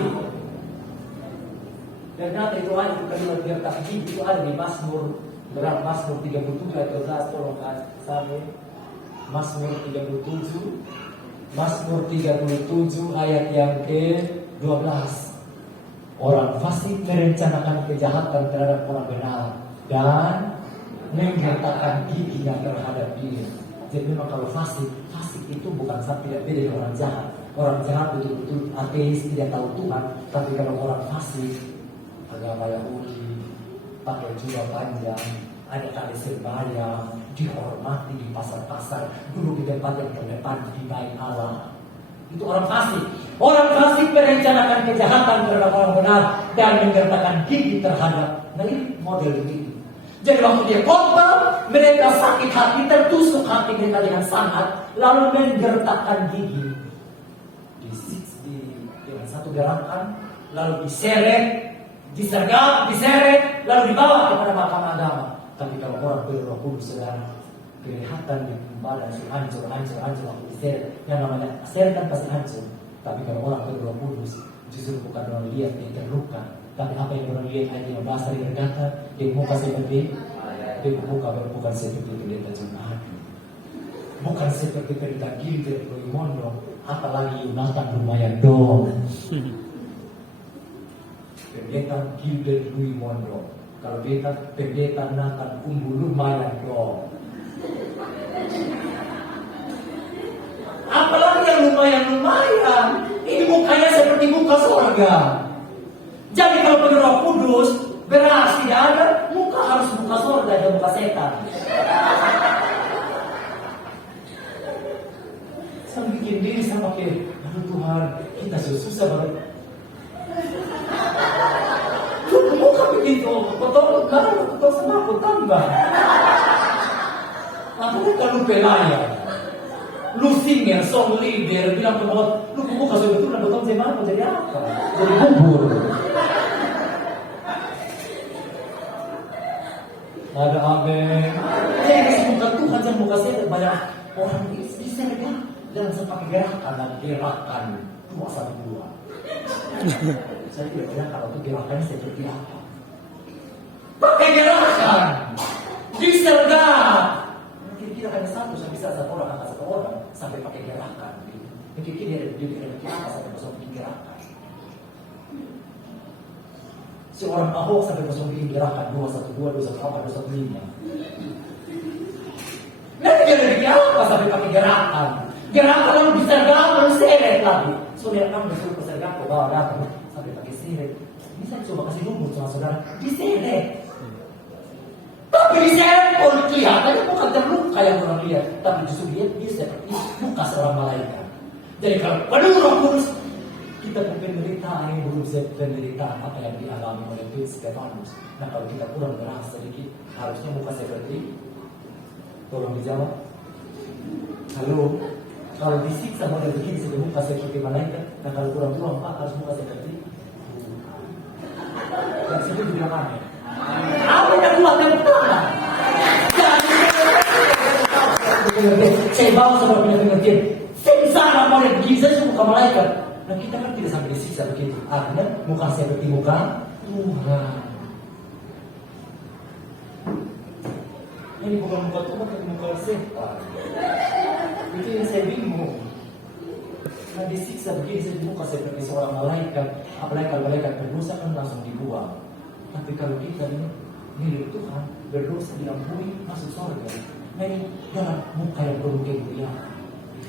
Dan nanti itu ada kalimat berkat gigi itu ada di Mazmur 37 ayat 12. Tolong sampai Mazmur 37 Mazmur 37 ayat yang ke-12. Orang fasik merencanakan kejahatan terhadap orang benar dan mengatakan giginya terhadap dia. Jadi memang kalau fasik itu bukan tidak beda dengan orang jahat. Orang jahat betul-betul ateis, tidak tahu Tuhan. Tapi kalau orang fasik, agama Yahudi, pakai jubah panjang, ada tali sembahyang, dihormati di pasar-pasar, duduk di tempat yang terdepan di bait Allah. Itu orang fasik. Orang fasik merencanakan kejahatan terhadap orang benar dan menggertakkan gigi terhadap. Nah ini model begitu. Jadi waktu dia khotbah, mereka sakit hati, tertusuk hati mereka dengan sangat, lalu menggertakkan gigi. Dengan satu gerakan, lalu diseret, lalu dibawa kepada mahkamah agama. Tapi kalau orang berroh kudus, saudara, kelihatan di badan hancur waktu diseret. Yang namanya seret kan pasti hancur. Tapi kalau orang berroh kudus, justru bukan orang lihat yang terluka, tapi apa yang orang lihat hanya bahasa yang berkata di muka seperti bukan seperti pendeta Jumat, bukan seperti pendeta Gilbert Luimondo, apalagi Yunatan lumayan dong. Pendeta Gilbert Luimondo, kalau pendeta Nathan Umbu lumayan dong. Apalagi yang lumayan, ini mukanya seperti muka surga. Jadi kalau penuh Roh Kudus, beras tidak ada, muka harus muka surga dan muka setan. Saya bikin diri sama kayak, aduh Tuhan, kita susah banget. Muka begitu, betul sama aku tambah. Aku kan lupa pelaya. Lu singer, song leader, bilang ke bawah, lu muka sebetulnya betul saya mau jadi apa? Jadi bubur. Ada amin. Jadi muka Tuhan dan muka saya banyak orang bisa kan? Jangan sampai gerakan 212. Saya tidak bilang kalau itu gerakannya seperti apa. Pakai gerakan, disergap. Kira-kira hanya saya bisa satu orang angkat satu orang sampai pakai gerakan. Kira-kira dia apa sampai masuk bikin gerakan. Seorang Ahok sampai masuk bikin gerakan 212, 214, 215. Nanti dia bikin apa sampai pakai gerakan. Gerakan lalu disergap, lalu seret lagi. Saudara kamu disuruh pesergap ke bawah datang sampai pakai seret. Bisa coba kasih lumut sama saudara, diseret. Tapi diseret pun kelihatannya bukan terluka yang orang lihat, tapi justru dia seperti buka seorang malaikat. Jadi kalau penuh Roh Kudus, kita penderitaan yang belum penderitaan apa yang dialami oleh Stefanus. Nah kalau kita kurang beras sedikit, harusnya muka seperti, tolong dijawab. Halo, kalau disiksa model begini sudah muka seperti malaikat. Nah kalau kurang Pak harus muka seperti. Dan sebelum bilang amin. Apa yang kuat dan utama? Saya bawa sama pengertian. Sengsara model begini saya suka malaikat. Nah kita kan tidak sampai disiksa begitu. Artinya muka seperti muka Tuhan. Ini bukan muka Tuhan, tapi muka setan. Itu yang saya bingung. Nah disiksa begini saya muka seperti seorang malaikat. Apalagi kalau malaikat berdosa kan langsung dibuang. Tapi kalau kita ini milik Tuhan, berdosa diampuni, masuk surga. Nah ini dalam muka yang penuh kemuliaan.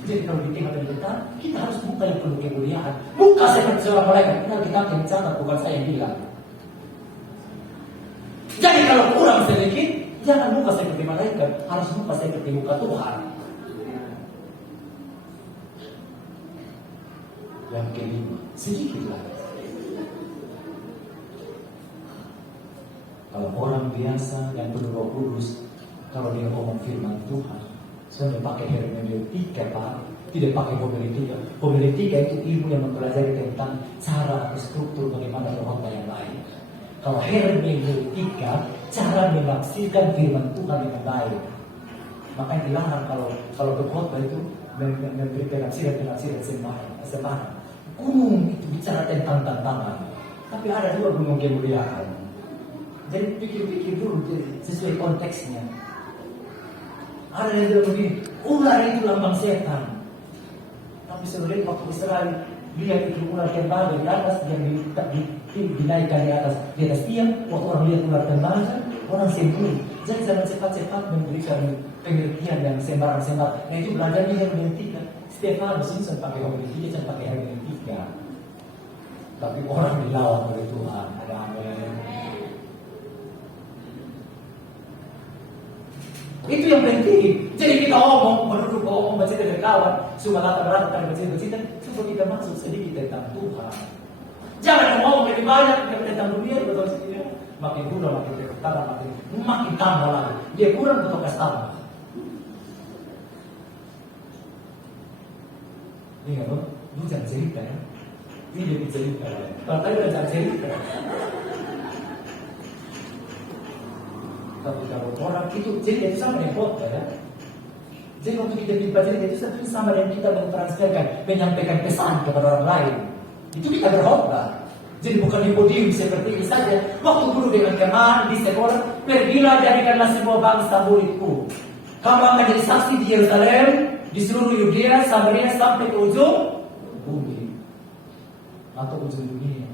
Jadi kalau di tengah penderitaan, kita harus muka yang penuh kemuliaan. Muka seperti seorang malaikat. Kita yang catat, bukan saya yang bilang. Jadi kalau kurang sedikit, jangan muka seperti malaikat, harus muka seperti muka Tuhan. Yang kelima, sedikit lagi. Kalau orang biasa yang penuh Roh Kudus, kalau dia ngomong firman Tuhan, saya pakai hermeneutika, Pak. Tidak pakai homiletika. Homiletika itu ilmu yang mempelajari tentang cara atau struktur bagaimana khotbah yang baik. Kalau hermeneutika, cara menafsirkan firman Tuhan dengan baik. Makanya dilarang kalau berkhotbah itu memberi penafsiran sembarangan. Gunung itu bicara tentang tantangan. Tapi ada juga gunung kemuliaan. Jadi pikir-pikir dulu sesuai konteksnya. Ada yang bilang begini, ular itu lambang setan. Nah bisa melihat waktu Israel lihat itu ular kembali di atas yang dinaikkan di atas tiang. Waktu orang lihat ular kembali, orang sembunyi. Jadi jangan cepat-cepat memberikan pengertian yang sembarang-sembarang. Nah itu belajarnya hermeneutika. Stefanus ini saya pakai hermeneutika, saya pakai hermeneutika. Tapi orang dilawan oleh Tuhan. Ada amin. Itu yang penting. Jadi kita ngomong baca dengan kawan, cuma latar-latar tentang baca-baca, coba kita masuk sedikit tentang Tuhan. Jangan ngomong lebih banyak tentang dunia, betul sih. Makin kurang, makin berkata, makin tambah lagi. Dia kurang atau tambah. Iya, lu jangan cerita ya. Ini jadi cerita. Kalau tadi udah jangan cerita. Tapi kalau orang itu cerita itu sama dengan kota ya. Jadi waktu kita berbicara cerita itu satu sama dengan kita mentransferkan, menyampaikan pesan kepada orang lain. Itu kita berkhotbah. Jadi bukan di podium seperti ini saja. Waktu guru dengan teman di sekolah, pergilah jadikanlah semua bangsa muridku. Kamu akan jadi saksi di Yerusalem, di seluruh Yudea, Samaria sampai ke ujung bumi atau ujung dunia.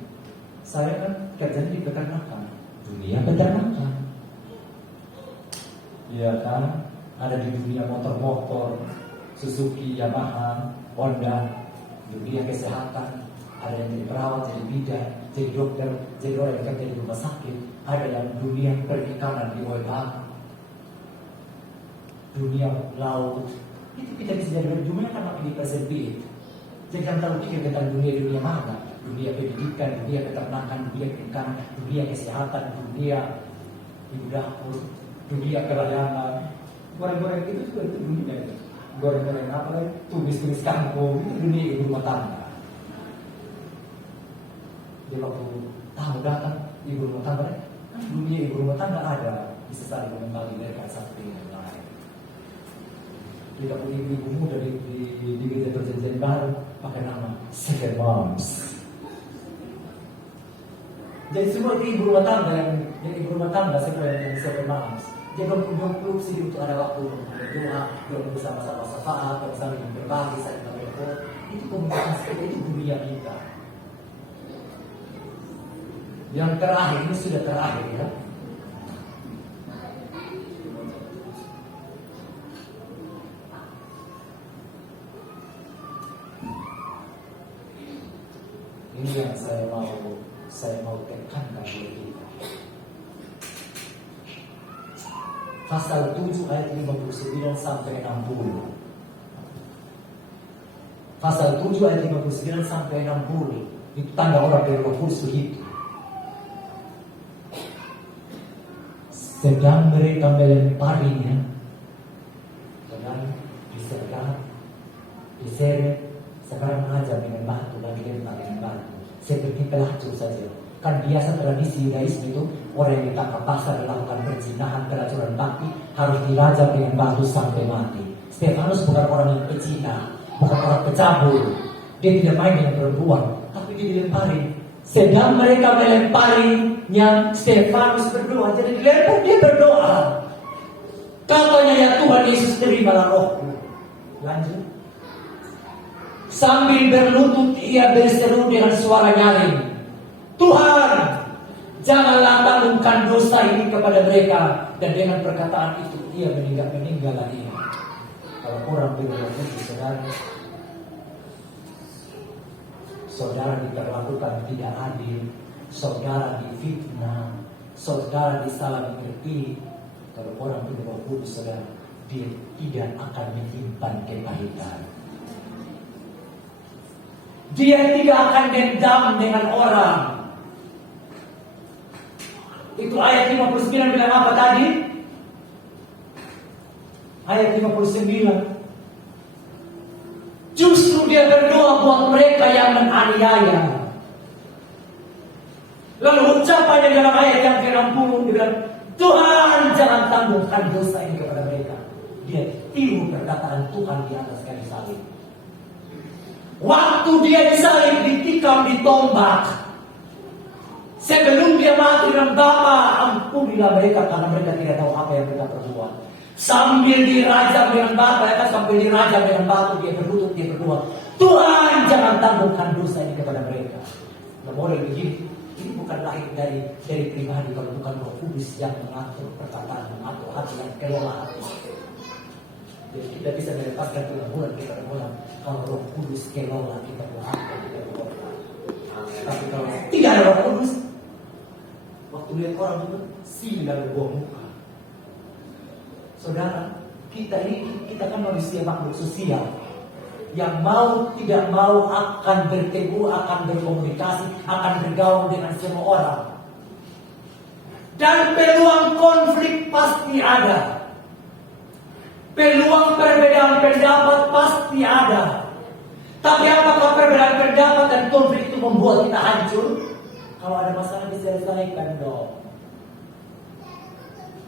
Saya kan kerjanya di peternakan, dunia peternakan. Iya kan? Ada di dunia motor-motor, Suzuki, Yamaha, Honda, dunia kesehatan. Ada yang jadi perawat, jadi bidan, jadi dokter, jadi orang yang kerja di rumah sakit. Ada yang dunia perikanan di OMA, dunia laut. Itu kita bisa jadi dunia kan makin dipersempit. Jadi jangan terlalu pikir tentang dunia mana. Dunia pendidikan, dunia peternakan, dunia perikanan, dunia kesehatan, dunia ibu dapur, dunia pelayanan. Goreng-goreng itu juga itu dunia. Goreng-goreng apa? Tumis-tumis kangkung, itu dunia ibu rumah tangga. Jadi waktu tamu datang, ibu rumah tangga, dunia ibu rumah tangga ada, bisa saling mengembali mereka satu dengan lain. Kita punya ibu muda di gereja perjanjian baru pakai nama Second Moms. Jadi semua itu ibu rumah tangga yang ibu rumah tangga semua yang Second Moms. Jadi produksi untuk ada waktu untuk berdoa, bersama-sama syafaat, bersama berbagi, saling berdoa. Itu komunikasi kita, itu dunia kita. Yang terakhir ini sudah terakhir ya. Ini yang saya mau tekankan oleh kita. Pasal 7 ayat 59 sampai 60. Pasal 7 ayat 59 sampai 60 itu tanda orang dari Roh Kudus begitu. Sedang mereka melemparinya, sedang disergap, diseret, sekarang mengajar dengan batu dan dilempar dengan batu, seperti pelacur saja. Kan biasa tradisi Yudaisme itu orang yang ditangkap basah melakukan perzinahan, keracunan bakti harus dirajam dengan batu sampai mati. Stefanus bukan orang yang pezina, bukan orang pecabul. Dia tidak main dengan perempuan, tapi dia dilempari. Sedang mereka melemparinya, Stefanus berdoa. Jadi dilempar, dia berdoa. Katanya, ya Tuhan Yesus, terimalah rohku. Lanjut. Sambil berlutut ia berseru dengan suara nyaring, Tuhan, janganlah tanggungkan dosa ini kepada mereka. Dan dengan perkataan itu ia meninggal lagi. Kalau orang berdoa itu saudara diperlakukan tidak adil, saudara difitnah, saudara disalah mengerti. Kalau orang berdoa kudus, saudara, dia tidak akan menyimpan kepahitan. Dia tidak akan dendam dengan orang. Itu ayat 59 bilang apa tadi? Ayat 59. Justru dia berdoa buat mereka yang menganiaya. Lalu ucapannya dalam ayat yang ke-60 dia bilang, Tuhan jangan tanggungkan dosa ini kepada mereka. Dia tiru perkataan Tuhan di atas kayu salib. Waktu dia disalib, ditikam, ditombak. Sebelum dia mati dengan Bapa, ampunilah mereka karena mereka tidak tahu apa yang mereka perbuat. Sambil dirajam dengan batu, sambil dirajam dengan batu, dia berlutut, dia berdoa, Tuhan jangan tangguhkan dosa ini kepada mereka. Nah, model begini, ini bukan lahir dari pribadi, kalau bukan Roh Kudus yang mengatur perkataan, mengatur hati, yang kelola hati. Jadi kita bisa melepaskan kelemburan kita kelola kalau Roh Kudus kelola kita berhati, kita kelola. Tapi kalau tidak ada Roh Kudus, waktu lihat orang itu sini lalu buang muka. Saudara, kita kan manusia makhluk sosial yang mau tidak mau akan bertemu, akan berkomunikasi, akan bergaul dengan semua orang. Dan peluang konflik pasti ada. Peluang perbedaan pendapat pasti ada. Tapi apakah perbedaan pendapat dan konflik itu membuat kita hancur? Kalau ada masalah diselesaikan dong.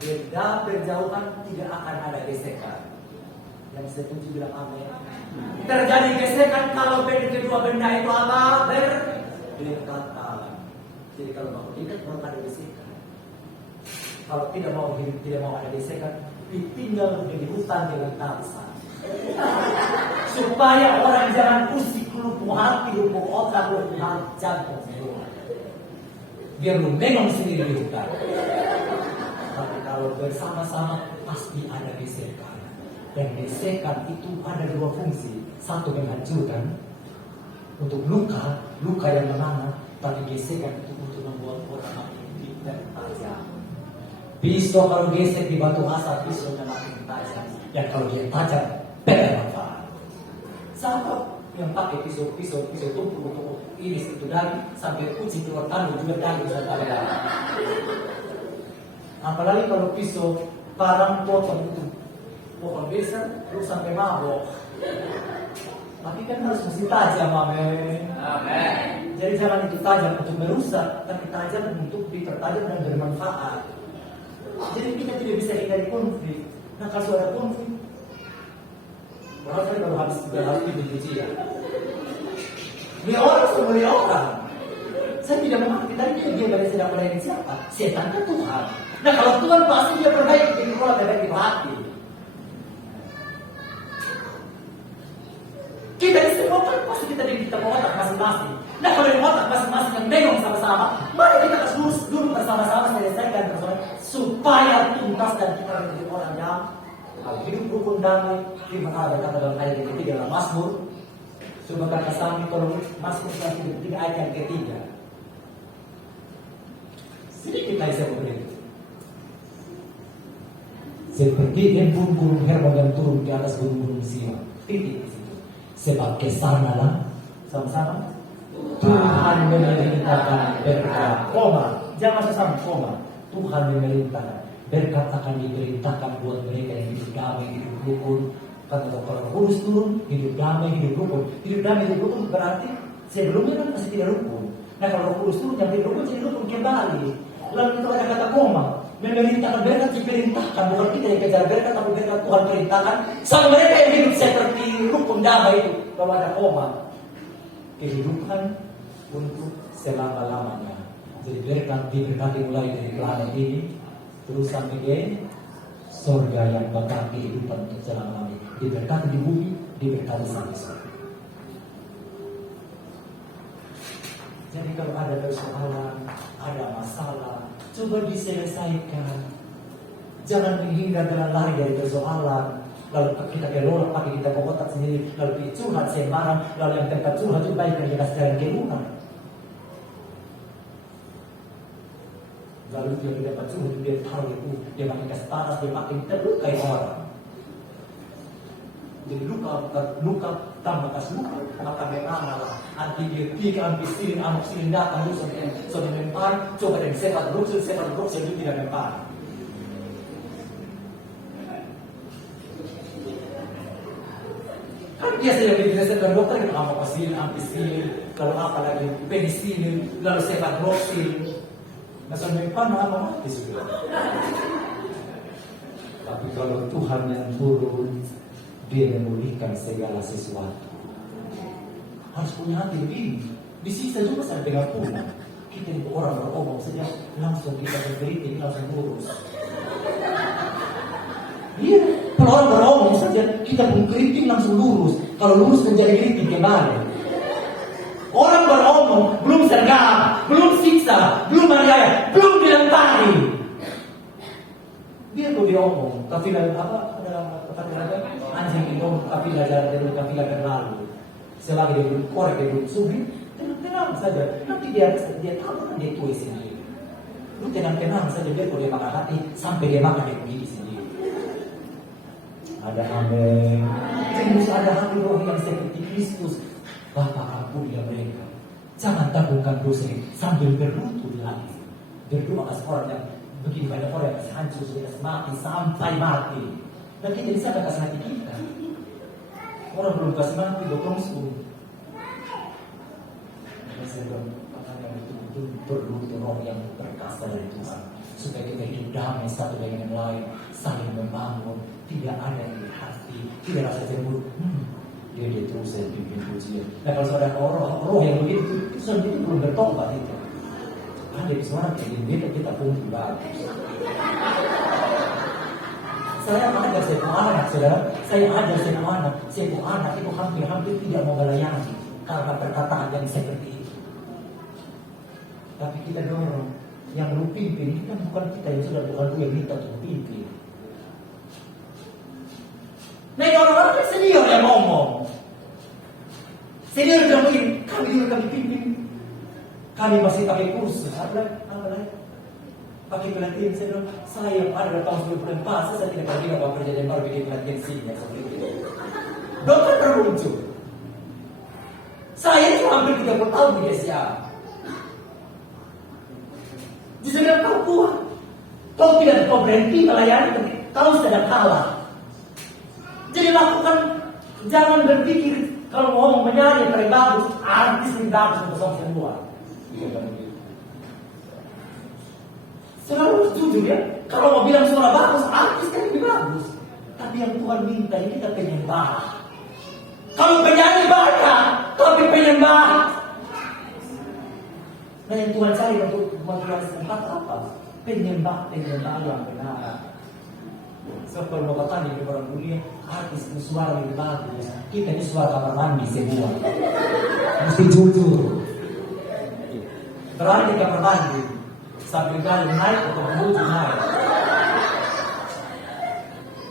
Beda berjauhan tidak akan ada gesekan. Yang setuju bilang amin. Terjadi gesekan kalau kedua benda itu apa? Berdekatan. Jadi kalau mau hidup mau ada gesekan. Kalau tidak mau hidup, tidak mau ada gesekan, ditinggal di hutan dengan tangsa. Supaya orang jangan pusing, lumpuh hati, lumpuh otak, lumpuh jantung semua. Biar lu memang sendiri di hutan. Tapi kalau bersama-sama pasti ada gesekan. Dan gesekan itu ada dua fungsi. Satu menghancurkan untuk luka yang menanam. Tapi gesekan itu untuk membuat orang makin tajam. Pisau kalau gesek di batu asap, pisaunya makin tajam. Dan kalau dia tajam, bermanfaat. Sama yang pakai pisau tumpuk untuk ini itu dari sampai kucing keluar tangan juga dari sampai dalam. Apalagi kalau pisau parang potong itu pohon besar, terus sampai mabok. Tapi kan harus mesti tajam, amin. Jadi jangan itu tajam untuk merusak, tapi tajam untuk dipertajam dan bermanfaat. Jadi kita tidak bisa hindari konflik. Nah kalau ada konflik, orang baru habis dipuji ya. Dia orang semua orang. Saya tidak mengerti tadi dia dari sedang melayani siapa? Setan ke Tuhan. Nah kalau Tuhan pasti dia perbaiki di keluarga dan di hati. Kita disebutkan pasti kita diminta otak masing-masing. Nah kalau yang otak masing-masing yang bengong sama-sama, mari kita harus dulu bersama-sama selesaikan bersama supaya tuntas dan kita menjadi orang yang hidup rukun damai. Firman Allah kata dalam ayat yang ketiga dalam Mazmur. Coba kata sami tolong Mazmur 1:3 ayat yang ketiga. Sedikit lagi saya memberi. Seperti embun gunung Hermon turun di atas gunung-gunung Sion. Titik di situ. Sebab kesanalah sama-sama Tuhan memerintahkan berkat, koma, jangan sesama koma. Tuhan memerintahkan berkat akan diperintahkan buat mereka yang hidup damai, hidup rukun. Kata kalau Kudus turun, hidup damai, hidup rukun. Hidup damai, hidup rukun berarti sebelumnya kan masih tidak rukun. Nah kalau Kudus turun, yang hidup rukun jadi rukun kembali. Lalu itu ada kata koma, memerintahkan berkat diperintahkan, bukan kita yang kejar berkat, tapi berkat Tuhan perintahkan. Sama mereka yang hidup seperti rukun damai itu, kalau ada koma, kehidupan untuk selama-lamanya. Jadi berkat diberkati mulai dari planet ini terus sampai ke surga yang bakal kehidupan untuk selama-lamanya. Diberkati di bumi, diberkati sampai surga. Jadi kalau ada persoalan, ada masalah, coba diselesaikan. Jangan menghindar dan lari dari persoalan. Lalu kita kelola, pakai kita kotak sendiri, lalu curhat sembarang, lalu yang tempat curhat itu baik dan kita sekalian keluar. Lalu dia tidak dapat curhat, dia tahu itu, dia makin kasih panas, dia makin terlukai orang. Jadi luka tambah kasih luka, maka memang antibiotik, ampicillin, amoxicillin datang dulu sampai mempan, coba dengan cefalroxil itu tidak mempan. Kan biasa yang dijelaskan dokter itu amoxicillin, lalu apa lagi penicillin, lalu cefalroxil. Nah sampai mempan apa mati sudah. Tapi kalau Tuhan yang turun, dia memulihkan segala sesuatu. Harus punya hati begini. Disiksa juga sampai gak punya. Kita itu orang beromong saja langsung kita berkritik, langsung lurus. Iya, kalau orang beromong saja kita pun kritik langsung lurus. Kalau lurus menjadi kritik kembali. Orang beromong, belum sergap, belum siksa, belum mariaya, belum dilempari. Biar kau diomong, kafilah apa? Ada anjing minum kafilah jalan dari kafilah berlalu. Selagi dia belum korek, dia belum subi, tenang saja. Nanti dia tahu kan dia tuai sendiri. Lu tenang saja, biar kau dia makan hati sampai dia makan dia diri sendiri. Ada amin. Terus ada hati roh yang seperti Kristus. Bapa ampunilah mereka. Jangan tangguhkan dosa sambil berlutut lagi. Berdoa atas orang yang begini banyak orang yang hancur sudah mati sampai mati. Dan kita bisa kasih hati kita. Orang belum kasih mati dokong semua. Saya katanya betul-betul berlutut roh yang berkasa dari Tuhan. Supaya kita hidup damai satu dengan yang lain, saling membangun, tidak ada yang di hati, tidak rasa cemburu. Dia terus saya pimpin pujian. Nah kalau ada roh yang begitu, itu sendiri belum bertobat itu. Ada di sana kayak kita pun bagus. Saya ajar saya punya anak, saudara. Saya ajar saya punya anak itu hampir tidak mau melayani karena perkataan yang seperti itu. Tapi kita dorong yang lu pimpin, itu kan bukan kita yang sudah, bukan lu yang minta untuk pimpin. Nah ini orang-orang senior yang ngomong. Senior bilang begini, kami juga kami pimpin. Kami masih pakai kursus, apa lagi? Pakai pelatihan, saya bilang, saya ada tahun 2004, saya tidak pergi apa perjanjian baru bikin pelatihan sini, seperti itu. Dokter termuncul. Saya itu hampir 30 tahun di SIA. Justru kau kuat. Kau tidak kau berhenti melayani, kau sedang kalah. Jadi lakukan, jangan berpikir kalau mau menyanyi paling bagus, artis yang bagus untuk sama semua. Selalu jujur ya, kalau mau bilang suara bagus, artis kan lebih bagus. Tapi yang Tuhan minta ini kita penyembah. Kalau penyanyi banyak, tapi penyembah. Nah yang Tuhan cari untuk membuat tempat apa? Penyembah yang benar. So kalau mau bertanya di orang dunia, artis itu suara lebih bagus. Kita ini suara kamar mandi semua. Mesti jujur. Berani di kamar mandi, sambil gali naik atau menuju naik.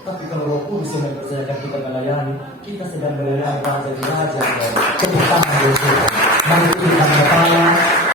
Tapi kalau Roh Kudus yang mempercayakan kita melayani, kita sedang melayani Raja di Raja. Tepuk tangan Yesus. Mari kita berkata